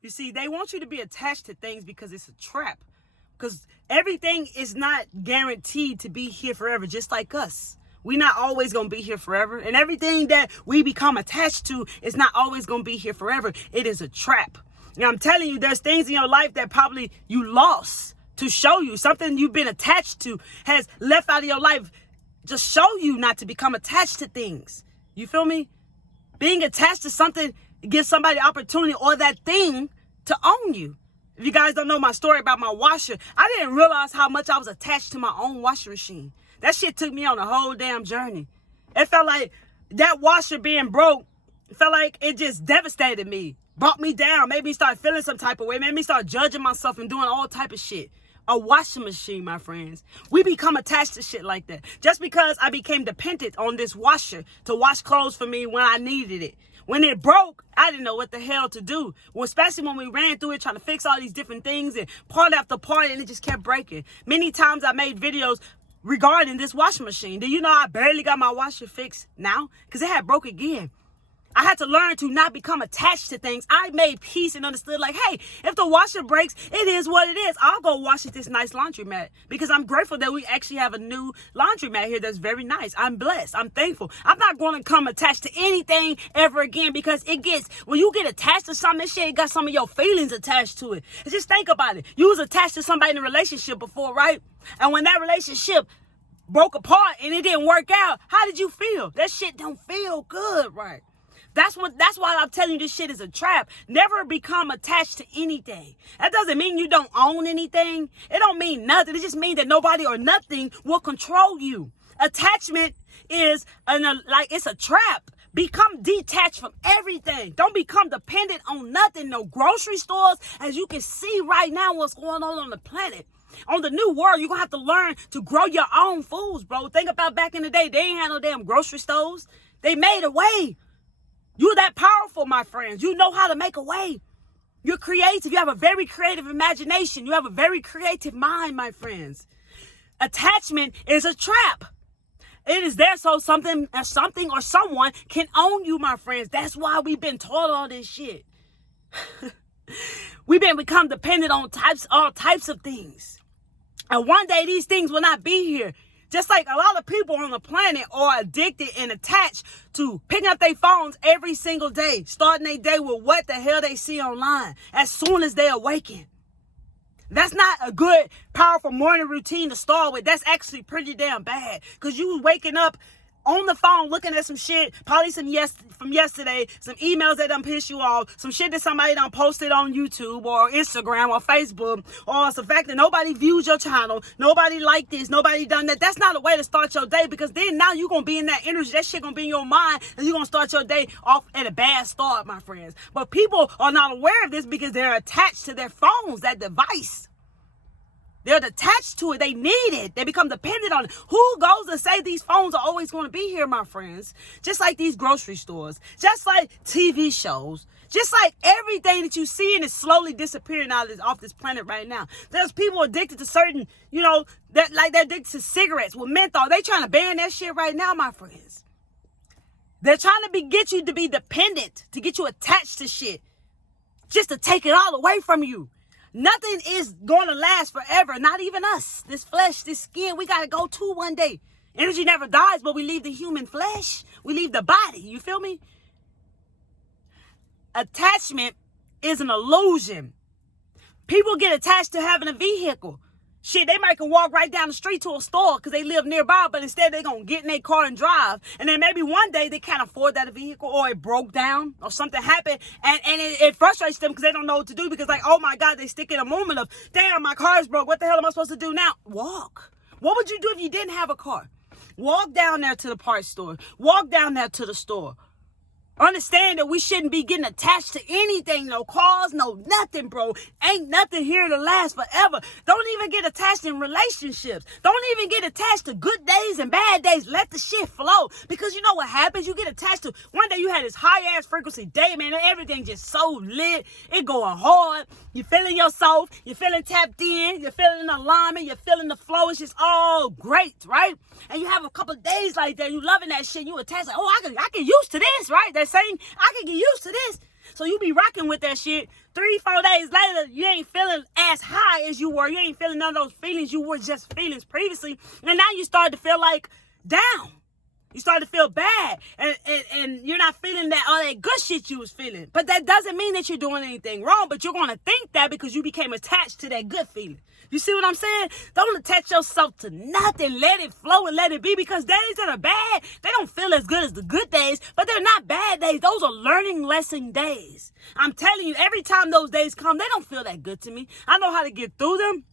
You see, they want you to be attached to things because it's a trap. Because everything is not guaranteed to be here forever, just like us. We're not always going to be here forever. And everything that we become attached to is not always going to be here forever. It is a trap. And I'm telling you, there's things in your life that probably you lost to show you. Something you've been attached to has left out of your life. Just show you not to become attached to things. You feel me? Being attached to something gives somebody the opportunity or that thing to own you. If you guys don't know my story about my washer, I didn't realize how much I was attached to my own washing machine. That shit took me on a whole damn journey. It felt like that washer being broke, it felt like it just devastated me, brought me down, made me start feeling some type of way, made me start judging myself and doing all type of shit. A washing machine, my friends. We become attached to shit like that. Just because I became dependent on this washer to wash clothes for me when I needed it. When it broke, I didn't know what the hell to do. Well, especially when we ran through it trying to fix all these different things and part after part, and it just kept breaking. Many times I made videos regarding this washing machine. Do you know I barely got my washer fixed now? Because it had broke again. I had to learn to not become attached to things. I made peace and understood like, hey, if the washer breaks, it is what it is. I'll go wash at this nice laundromat because I'm grateful that we actually have a new laundromat here that's very nice. I'm blessed. I'm thankful. I'm not going to come attached to anything ever again because it gets, when you get attached to something, that shit got some of your feelings attached to it. And just think about it. You was attached to somebody in a relationship before, right? And when that relationship broke apart and it didn't work out, how did you feel? That shit don't feel good, right? That's why I'm telling you this shit is a trap. Never become attached to anything. That doesn't mean you don't own anything. It don't mean nothing. It just means that nobody or nothing will control you. Attachment is it's a trap. Become detached from everything. Don't become dependent on nothing. No grocery stores. As you can see right now what's going on the planet. On the new world, you're going to have to learn to grow your own foods, bro. Think about back in the day. They ain't had no damn grocery stores. They made a way. You're that powerful, my friends. You know how to make a way. You're creative. You have a very creative imagination. You have a very creative mind, my friends. Attachment is a trap. It is there so something or someone can own you, my friends. That's why we've been taught all this shit. We've become dependent on all types of things. And one day these things will not be here. Just like a lot of people on the planet are addicted and attached to picking up their phones every single day, starting their day with what the hell they see online as soon as they awaken. That's not a good, powerful morning routine to start with. That's actually pretty damn bad because you waking up on the phone looking at some shit, probably from yesterday, some emails that done piss you off, some shit that somebody done posted on YouTube or Instagram or Facebook, or some fact that nobody views your channel, nobody liked this, nobody done that. That's not a way to start your day because then now you're going to be in that energy. That shit going to be in your mind and you're going to start your day off at a bad start, my friends. But people are not aware of this because they're attached to their phones, that device. They're attached to it. They need it. They become dependent on it. Who goes to say these phones are always going to be here, my friends? Just like these grocery stores. Just like TV shows. Just like everything that you see and is slowly disappearing off this planet right now. There's people addicted to certain, they're addicted to cigarettes with menthol. They trying to ban that shit right now, my friends. They're trying to get you to be dependent, to get you attached to shit. Just to take it all away from you. Nothing is going to last forever. Not even us. This flesh, this skin, we got to go to one day. Energy never dies, but we leave the human flesh. We leave the body. You feel me? Attachment is an illusion. People get attached to having a vehicle. Shit, they might can walk right down the street to a store because they live nearby, but instead they're going to get in their car and drive. And then maybe one day they can't afford that vehicle or it broke down or something happened. And it frustrates them because they don't know what to do because like, oh my God, they stick in a moment of, damn, my car is broke. What the hell am I supposed to do now? Walk. What would you do if you didn't have a car? Walk down there to the parts store. Walk down there to the store. Understand that we shouldn't be getting attached to anything, no cars, no nothing, bro. Ain't nothing here to last forever. Don't even get attached in relationships. Don't even get attached to good days and bad days. Let the shit flow. Because you know what happens? You get attached to, one day you had this high-ass frequency day, man, and everything just so lit. It going hard. You feeling yourself. You're feeling tapped in. You're feeling the alignment. You're feeling the flow. It's just all great, right? And you have a couple of days like that. You loving that shit. You attached like, oh, I can used to this, right? They're saying, I can get used to this. So you be rocking with that shit 3-4 days later, you ain't feeling as high as you were. You ain't feeling none of those feelings you were just feelings previously. And now you start to feel like down. You start to feel bad. And you're not feeling all that good shit you was feeling. But that doesn't mean that you're doing anything wrong. But you're going to think that because you became attached to that good feeling. You see what I'm saying? Don't attach yourself to nothing. Let it flow and let it be, because days that are bad, they don't feel as good as the good days, but they're not bad days. Those are learning lesson days. I'm telling you, every time those days come, they don't feel that good to me. I know how to get through them.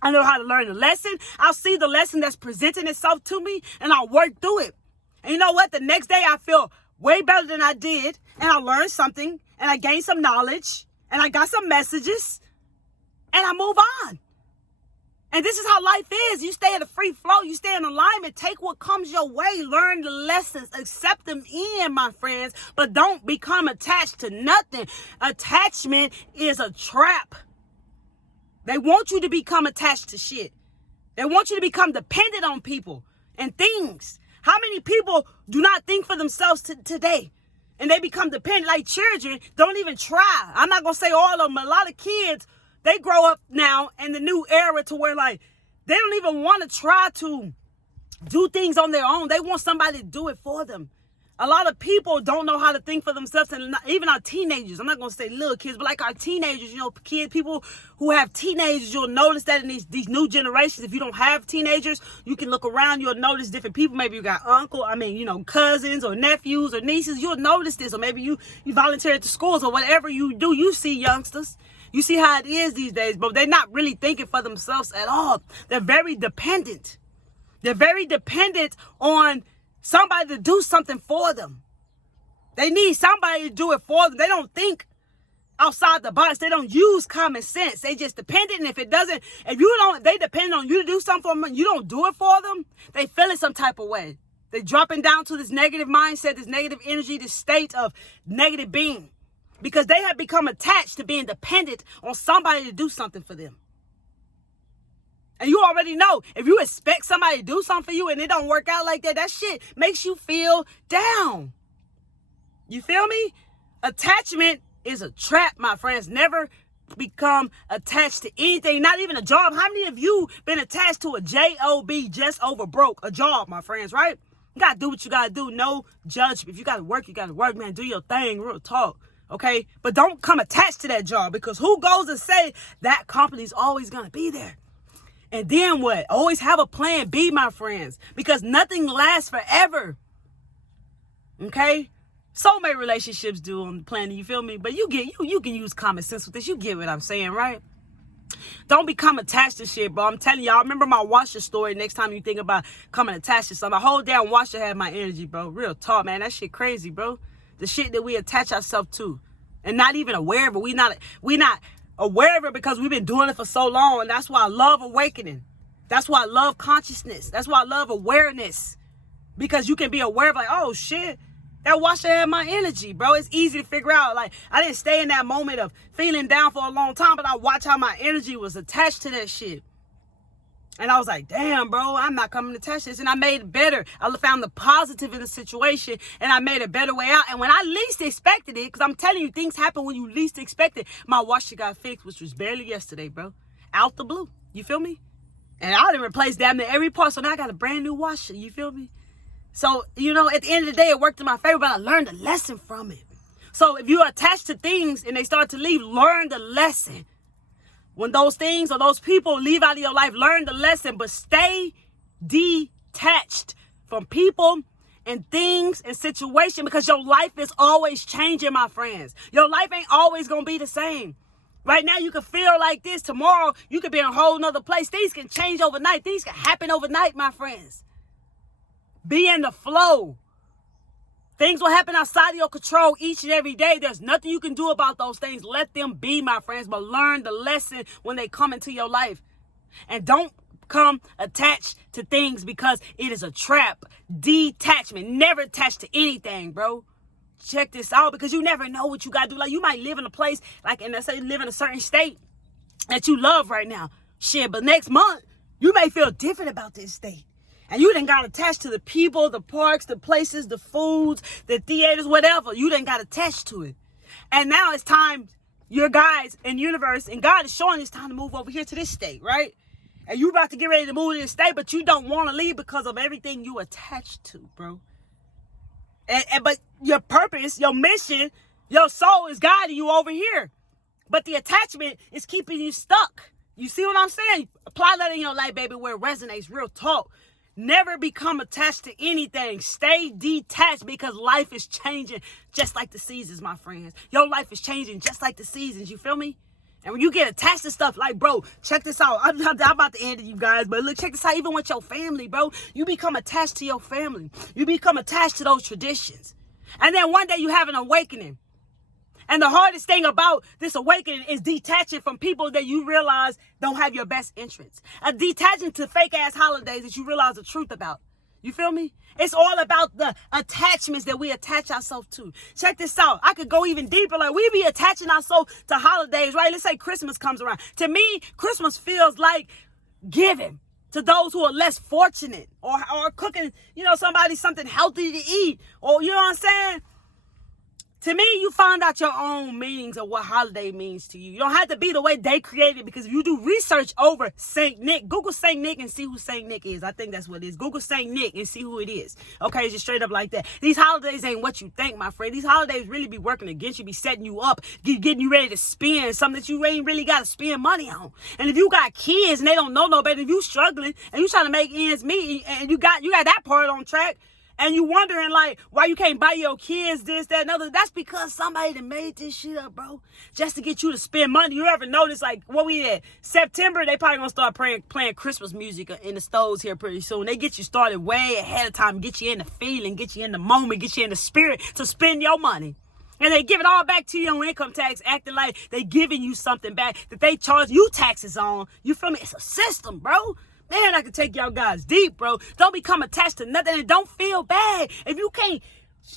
I know how to learn the lesson. I'll see the lesson that's presenting itself to me, and I'll work through it. And you know what? The next day I feel way better than I did, and I learned something, and I gained some knowledge, and I got some messages, and I move on. And this is how life is. You stay in a free flow. You stay in alignment. Take what comes your way. Learn the lessons. Accept them in, my friends. But don't become attached to nothing. Attachment is a trap. They want you to become attached to shit. They want you to become dependent on people and things. How many people do not think for themselves today? And they become dependent. Like children don't even try. I'm not going to say all of them. A lot of kids, they grow up now in the new era to where, like, they don't even want to try to do things on their own. They want somebody to do it for them. A lot of people don't know how to think for themselves, and even our teenagers. I'm not going to say little kids, but like our teenagers, kids, people who have teenagers, you'll notice that in these new generations. If you don't have teenagers, you can look around, you'll notice different people. Maybe you got cousins or nephews or nieces. You'll notice this, or maybe you volunteer at the schools or whatever you do. You see youngsters. You see how it is these days, but they're not really thinking for themselves at all. They're very dependent. They're very dependent on somebody to do something for them. They need somebody to do it for them. They don't think outside the box. They don't use common sense. They just dependent. And they depend on you to do something for them, and you don't do it for them, they feel it some type of way. They're dropping down to this negative mindset, this negative energy, this state of negative being. Because they have become attached to being dependent on somebody to do something for them. And you already know, if you expect somebody to do something for you and it don't work out like that, that shit makes you feel down. You feel me? Attachment is a trap, my friends. Never become attached to anything, not even a job. How many of you been attached to a job just over broke? A job, my friends, right? You got to do what you got to do. No judgment. If you got to work, you got to work, man. Do your thing, real talk. Okay, but don't come attached to that job, because who goes and say that company's always going to be there? And then what? Always have a plan B, my friends, because nothing lasts forever. Okay, soulmate relationships do on the planet. You feel me? But you can use common sense with this. You get what I'm saying, right? Don't become attached to shit, bro. I'm telling y'all. Remember my washer story. Next time you think about coming attached to something, a whole damn washer had my energy, bro. Real talk, man. That shit crazy, bro. The shit that we attach ourselves to and not even aware of it. We not aware of it because we've been doing it for so long. And that's why I love awakening. That's why I love consciousness. That's why I love awareness. Because you can be aware of, like, oh shit, that washer had my energy, bro. It's easy to figure out. Like, I didn't stay in that moment of feeling down for a long time, but I watched how my energy was attached to that shit. And I was like, damn, bro, I'm not coming to touch this. And I made it better. I found the positive in the situation, and I made a better way out. And when I least expected it, because I'm telling you, things happen when you least expect it, my washer got fixed, which was barely yesterday, bro. Out the blue. You feel me? And I didn't replace damn near every part, so now I got a brand new washer. You feel me? So, at the end of the day, it worked in my favor, but I learned a lesson from it. So if you're attached to things and they start to leave, learn the lesson. When those things or those people leave out of your life, learn the lesson, but stay detached from people and things and situations, because your life is always changing, my friends. Your life ain't always going to be the same. Right now, you can feel like this. Tomorrow, you could be in a whole nother place. Things can change overnight. Things can happen overnight, my friends. Be in the flow. Things will happen outside of your control each and every day. There's nothing you can do about those things. Let them be, my friends, but learn the lesson when they come into your life. And don't come attached to things, because it is a trap. Detachment. Never attached to anything, bro. Check this out, because you never know what you got to do. Like, you might live in a place, and let's say you live in a certain state that you love right now. Shit, but next month, you may feel different about this state. And you done got attached to the people, the parks, the places, the foods, the theaters, whatever. You done got attached to it. And now it's time your guides and universe, and God is showing it's time to move over here to this state, right? And you about to get ready to move to this state, but you don't want to leave because of everything you attached to, bro. But your purpose, your mission, your soul is guiding you over here. But the attachment is keeping you stuck. You see what I'm saying? Apply that in your life, baby, where it resonates. Real talk. Never become attached to anything. Stay detached, because life is changing just like the seasons, my friends. Your life is changing just like the seasons. You feel me? And when you get attached to stuff, like, bro, check this out. I'm about to end it, you guys. But look, check this out. Even with your family, bro, you become attached to your family. You become attached to those traditions. And then one day you have an awakening. And the hardest thing about this awakening is detaching from people that you realize don't have your best interests. Detaching to fake ass holidays that you realize the truth about. You feel me? It's all about the attachments that we attach ourselves to. Check this out. I could go even deeper. Like, we be attaching ourselves to holidays, right? Let's say Christmas comes around. To me, Christmas feels like giving to those who are less fortunate, or cooking, somebody something healthy to eat, or, you know what I'm saying? To me, you find out your own meanings of what holiday means to you. You don't have to be the way they created, because if you do research over Saint Nick, Google Saint Nick and see who Saint Nick is. I think that's what it is. Google Saint Nick and see who it is. Okay, it's just straight up like that. These holidays ain't what you think, my friend. These holidays really be working against you, be setting you up, getting you ready to spend something that you ain't really got to spend money on. And if you got kids and they don't know no better, if you struggling and you trying to make ends meet, and you got that part on track, and you wondering, like, why you can't buy your kids this, that, and other. That's because somebody that made this shit up, bro, just to get you to spend money. You ever notice, like, what we at? September, they probably gonna start playing Christmas music in the stores here pretty soon. They get you started way ahead of time, get you in the feeling, get you in the moment, get you in the spirit to spend your money. And they give it all back to you on income tax, acting like they giving you something back that they charge you taxes on. You feel me? It's a system, bro. Man, I can take y'all guys deep, bro. Don't become attached to nothing, and don't feel bad if you can't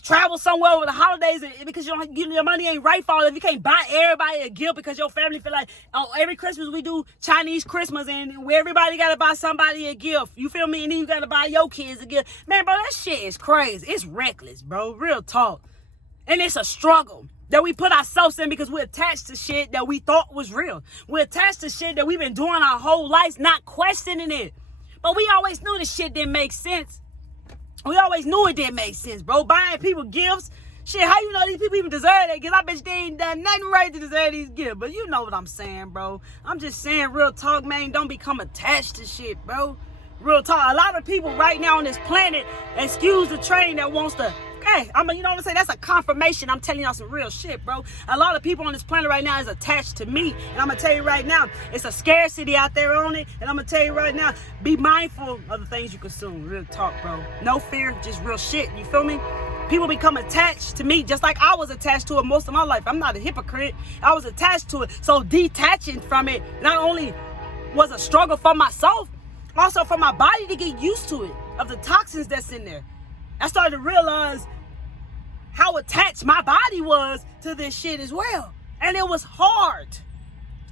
travel somewhere over the holidays because your money ain't right for it. If you can't buy everybody a gift because your family feel like, oh, every Christmas we do Chinese Christmas and where everybody got to buy somebody a gift. You feel me? And then you got to buy your kids a gift. Man, bro, that shit is crazy. It's reckless, bro. Real talk. And it's a struggle that we put ourselves in because we're attached to shit that we thought was real. We're attached to shit that we've been doing our whole lives, not questioning it. But we always knew this shit didn't make sense. We always knew it didn't make sense, bro. Buying people gifts. Shit, how you know these people even deserve that? Because I bet you they ain't done nothing right to deserve these gifts. But you know what I'm saying, bro. I'm just saying, real talk, man. Don't become attached to shit, bro. Real talk. A lot of people right now on this planet, excuse the train that wants to... Hey, you know what I'm saying? That's a confirmation. I'm telling y'all some real shit, bro. A lot of people on this planet right now is attached to me. And I'm going to tell you right now, it's a scarcity out there on it. And I'm going to tell you right now, be mindful of the things you consume. Real talk, bro. No fear, just real shit. You feel me? People become attached to me just like I was attached to it most of my life. I'm not a hypocrite. I was attached to it. So detaching from it not only was a struggle for myself, also for my body to get used to it, of the toxins that's in there. I started to realize how attached my body was to this shit as well. And it was hard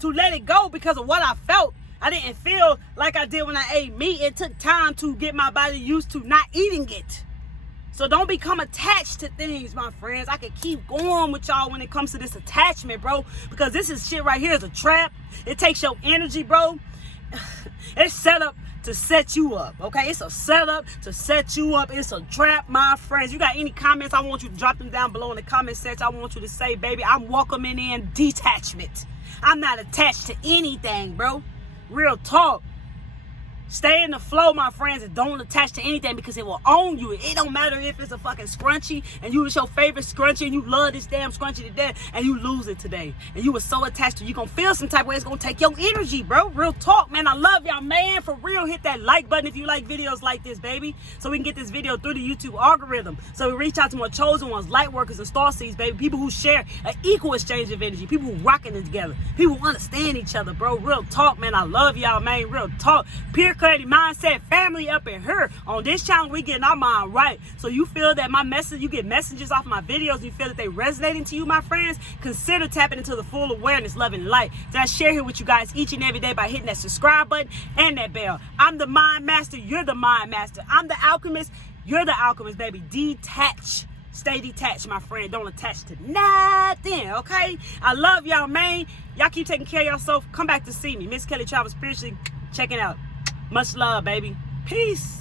to let it go because of what I felt. I didn't feel like I did when I ate meat. It took time to get my body used to not eating it. So don't become attached to things, my friends. I could keep going with y'all when it comes to this attachment, bro, because this is shit right here is a trap. It takes your energy, bro. It's set up to set you up, okay? It's a setup to set you up. It's a trap, my friends. You got any comments? I want you to drop them down below in the comment section. I want you to say, baby, I'm welcoming in detachment. I'm not attached to anything, bro. Real talk. Stay in the flow, my friends, and don't attach to anything because it will own you. It don't matter if it's a fucking scrunchie and you was your favorite scrunchie and you love this damn scrunchie to death and you lose it today. And you were so attached to it, you gonna feel some type of way. It's gonna take your energy, bro. Real talk, man. I love y'all, man. For real, hit that like button if you like videos like this, baby. So we can get this video through the YouTube algorithm. So we reach out to more chosen ones, light workers and star seeds, baby. People who share an equal exchange of energy. People who rocking it together. People who understand each other, bro. Real talk, man. I love y'all, man. Real talk. Pure clarity mindset. Family up in here. On this channel, we getting our mind right. So you feel that my message, you get messages off my videos, and you feel that they resonating to you, my friends, consider tapping into the full awareness, love, and light that I share here with you guys each and every day by hitting that subscribe button and that bell. I'm the mind master. You're the mind master. I'm the alchemist. You're the alchemist, baby. Detach Stay detached, my friend. Don't attach to nothing, okay? I love y'all, man. Y'all keep taking care of yourself. Come back to see me. Miss Kelly Travels Spiritually checking out. Much love, baby. Peace.